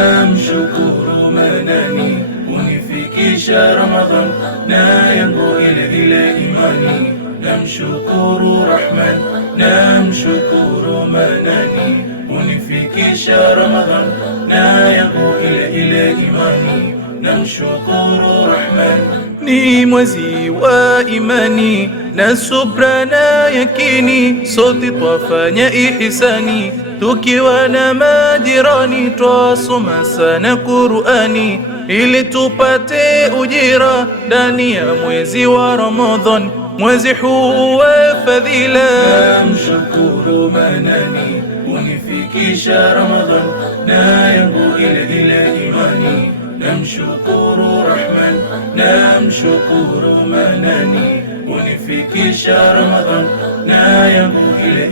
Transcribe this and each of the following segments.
Namshukuru Manani unifikisha Ramadhan, na yangu ile imani. Namshukuru Rahman, namshukuru Manani unifikisha Ramadhan, na yangu ile imani. Namshukuru Rahman. Ni mwezi wa imani na subra na yakini, sote twafanya ihisani, tukiwa na majirani, twasoma sana Qur'ani ili tupate ujira ndani ya mwezi wa Ramadhan, mwezi huu wa fadhila. Namshukuru Manani unifikisha Ramadhan, na yangu ile imani. Namshukuru Rahman, namshukuru Manani unifikisha Ramadhan, na yangu ile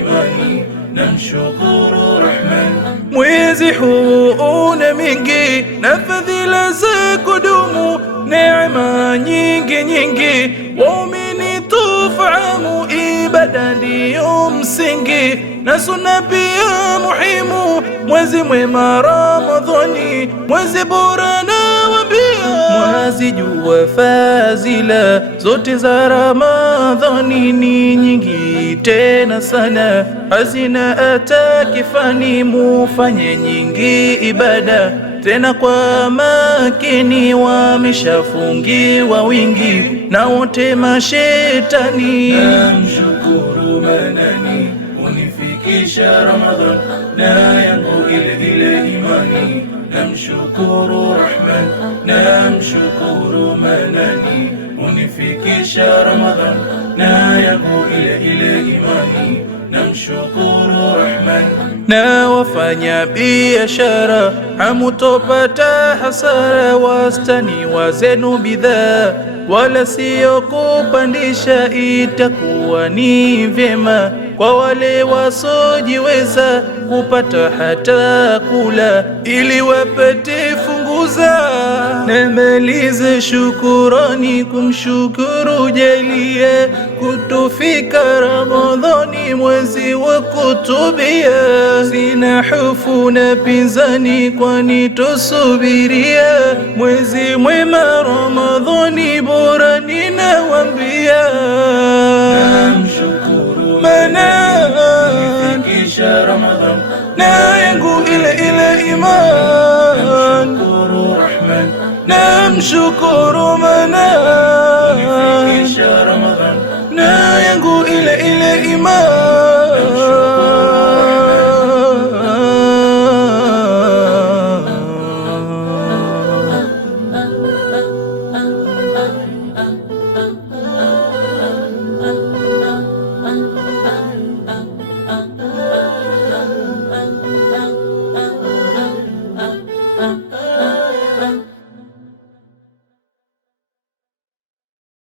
imani. Namshukuru Rahman. Mwezi huu una mingi na fadhila za kudumu, neema nyingi nyingi, waumini tufahamu, ibada ndiyo msingi na sunna pia muhimu. Mwezi mwema Ramadhani, mwezi bora na wambia, mwezi jua fazila zote za Ramadhani ni nyingi tena sana, hazina hata kifani. Mufanye nyingi ibada tena kwa makini, wameshafungiwa wingi na wote mashetani. Namshukuru Manani unifikisha Ramadhan, na yangu ile imani. Namshukuru Rahman, namshukuru Manani unifikisha Ramadhan, na yangu ile imani. Namshukuru Rahman. Na wafanya biashara hamutopata hasara, wastani wazenu bidhaa wala siyo kupandisha, itakuwa ni vyema kwa wale wasojiweza kupata hata kula, ili wapate funguza. Namalize shukurani kumshukuru jalia, kutufika Ramadhani mwezi wa kutubia. Sina hofu na pinzani, kwani tusubiria mwezi mwema Ramadhani, bora ninawambia. Namshukuru Manani unifikisha Ramadhan, na yangu ile iman. Namshukuru Rahman, namshukuru Manani